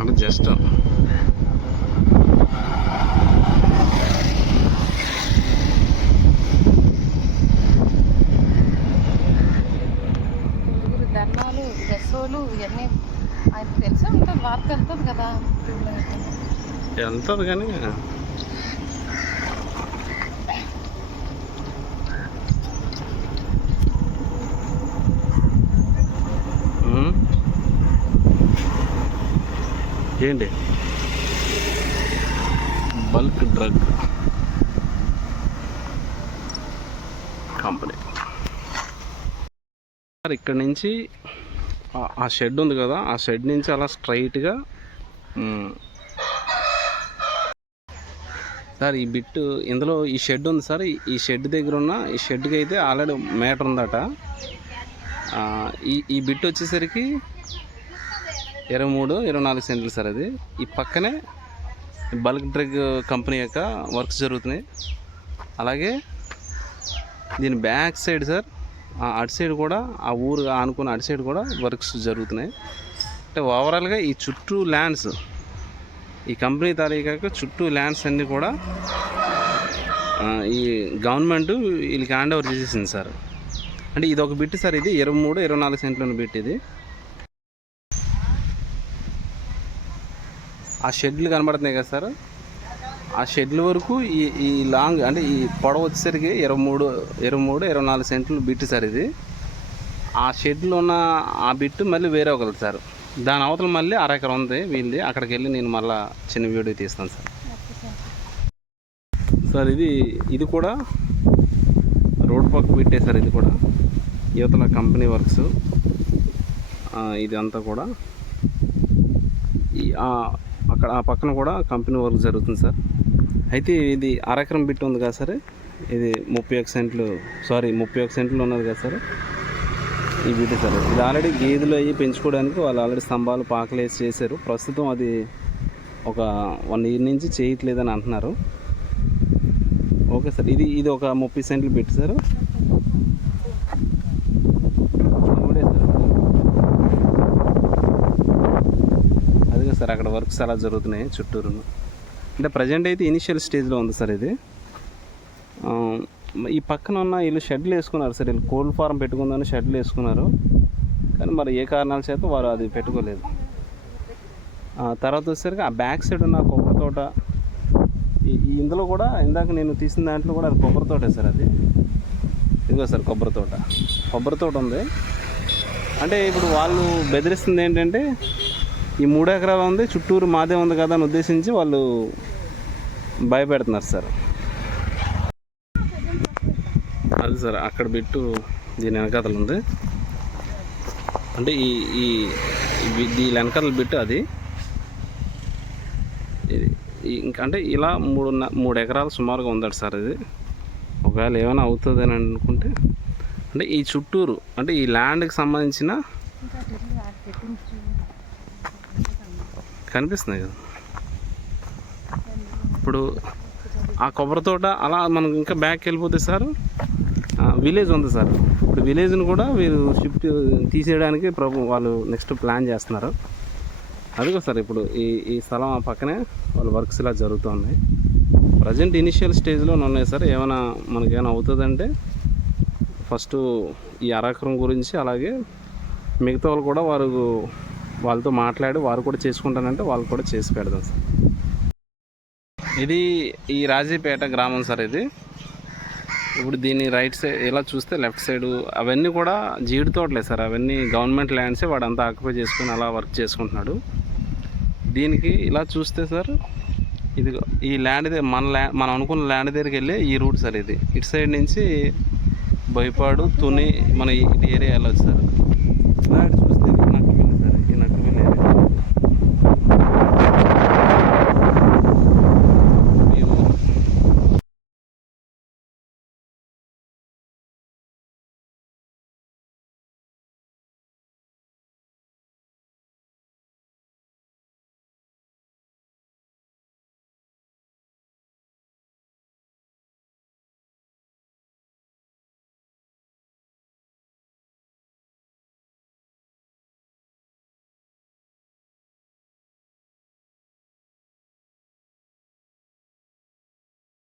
అంటే జస్ట్ ధర్నాలు ఎస్ఓలు ఇవన్నీ ఆయనకు తెలిసే ఉంటుంది, వార్త వెళ్తుంది కదా. వెళ్తుంది కానీ ఏంటి బల్క్ డ్రగ్ కంపెనీ. ఇక్కడ నుంచి ఆ షెడ్ ఉంది కదా, ఆ షెడ్ నుంచి అలా స్ట్రైట్గా సార్ ఈ బిట్టు ఇందులో ఈ షెడ్ ఉంది సార్. ఈ షెడ్ దగ్గర ఉన్న ఈ షెడ్కి అయితే ఆల్రెడీ మీటర్ ఉందట. ఈ బిట్ వచ్చేసరికి 23-24 సెంట్లు సార్. అది ఈ పక్కనే బల్క్ డ్రగ్ కంపెనీ యొక్క వర్క్స్ జరుగుతున్నాయి. అలాగే దీని బ్యాక్ సైడ్ సార్, అటు సైడ్ కూడా ఆ ఊరు ఆనుకున్న అటు సైడ్ కూడా వర్క్స్ జరుగుతున్నాయి. అంటే ఓవరాల్గా ఈ చుట్టూ ల్యాండ్స్, ఈ కంపెనీ తారీఖు చుట్టూ ల్యాండ్స్ అన్నీ కూడా ఈ గవర్నమెంట్ వీళ్ళకి హ్యాండ్ ఓవర్ చేసేసింది సార్. అంటే ఇది ఒక బిట్ సార్. ఇది 23-24 సెంట్లను బిట్. ఇది ఆ షెడ్లు కనబడుతున్నాయి కదా సార్, ఆ షెడ్ల వరకు ఈ లాంగ్ అంటే ఈ పొడవు వచ్చేసరికి 23-24 సెంట్లు బిట్ సార్. ఇది ఆ షెడ్లో ఉన్న ఆ బిట్ మళ్ళీ వేరే ఒకటి సార్. దాని అవతల మళ్ళీ అరెకరం ఉంది వీళ్ళది. అక్కడికి వెళ్ళి నేను మళ్ళీ చిన్న వీడియో తీస్తాను సార్. సార్ ఇది కూడా రోడ్ పక్క బిట్టే సార్. ఇది కూడా యువతల కంపెనీ వర్క్స్. ఇది అంతా కూడా అక్కడ ఆ పక్కన కూడా కంపెనీ వర్క్ జరుగుతుంది సార్. అయితే ఇది అరెకరం బిట్ ఉంది కదా సార్. ఇది 31 సెంట్లు ఉన్నది కదా సార్ ఈ బిట్ సార్. ఇది ఆల్రెడీ గేదెలు అవి పెంచుకోవడానికి వాళ్ళు ఆల్రెడీ స్తంభాలు పాకలు వేసి చేశారు. ప్రస్తుతం అది ఒక 1 ఇయర్ నుంచి చేయట్లేదని అంటున్నారు. Okay sir. ఇది ఒక 30 సెంట్లు బిట్ సార్. అదిగా సార్ అక్కడ వర్క్స్ అలా జరుగుతున్నాయి చుట్టూరు. అంటే ప్రజెంట్ అయితే ఇనిషియల్ స్టేజ్లో ఉంది సార్ ఇది. ఈ పక్కన ఉన్న వీళ్ళు షెడ్లు వేసుకున్నారు సార్. వీళ్ళు కోల్డ్ ఫారం పెట్టుకుందని షెడ్లు వేసుకున్నారు, కానీ మరి ఏ కారణాల చేత వారు అది పెట్టుకోలేదు. తర్వాత వచ్చేసరికి ఆ బ్యాక్ సైడ్ ఉన్న కొబ్బరి తోట, ఇందులో కూడా ఇందాక నేను తీసిన దాంట్లో కూడా అది కొబ్బరి తోటే సార్. అది ఇదిగో సార్ కొబ్బరి తోట ఉంది. అంటే ఇప్పుడు వాళ్ళు బెదిరిస్తుంది ఏంటంటే ఈ 3 ఎకరాలు ఉంది, చుట్టూరు మాదే ఉంది కదా అని ఉద్దేశించి వాళ్ళు భయపెడుతున్నారు సార్. అది సార్ అక్కడ బిట్టు దీని వెనకాతలు ఉంది. అంటే ఈ వెనకాతల బిట్టు అది. ఇంకా అంటే ఇలా 3 ఎకరాలు సుమారుగా ఉందట సార్. ఇది ఒకవేళ ఏమైనా అవుతుంది అని అనుకుంటే, అంటే ఈ చుట్టూరు అంటే ఈ ల్యాండ్కి సంబంధించిన కనిపిస్తున్నాయి కదా. ఇప్పుడు ఆ కొబ్బరి తోట అలా మనకు ఇంకా బ్యాక్ వెళ్ళిపోతే సార్ విలేజ్ ఉంది సార్. ఇప్పుడు విలేజ్ని కూడా వీరు షిఫ్ట్ తీసేయడానికి వాళ్ళు నెక్స్ట్ ప్లాన్ చేస్తున్నారు. అదిగో సార్ ఇప్పుడు ఈ స్థలం ఆ పక్కనే వాళ్ళ వర్క్స్ ఇలా జరుగుతున్నాయి. ప్రజెంట్ ఇనిషియల్ స్టేజ్లో ఉన్నాయి సార్. మనకేమైనా అవుతుందంటే ఫస్ట్ ఈ అరెకరం గురించి, అలాగే మిగతా వాళ్ళు కూడా వాళ్ళతో మాట్లాడి వారు కూడా చేసుకుంటానంటే వాళ్ళు కూడా చేసి పెడదాం సార్. ఇది ఈ రాజీపేట గ్రామం సార్. ఇది ఇప్పుడు దీని రైట్ సైడ్ ఇలా చూస్తే లెఫ్ట్ సైడ్ అవన్నీ కూడా జీడి తోటలే సార్. అవన్నీ గవర్నమెంట్ ల్యాండ్సే. వాడంతా ఆక్యుపై చేసుకుని అలా వర్క్ చేసుకుంటున్నాడు. దీనికి ఇలా చూస్తే సార్ ఇది ఈ ల్యాండ్ మనం అనుకున్న ల్యాండ్ దగ్గరికి వెళ్ళి ఈ రూట్ సార్. ఇది ఇటు సైడ్ నుంచి బోయపాడు, తుని మన ఈ ఏరియా వెళ్ళొచ్చు సార్.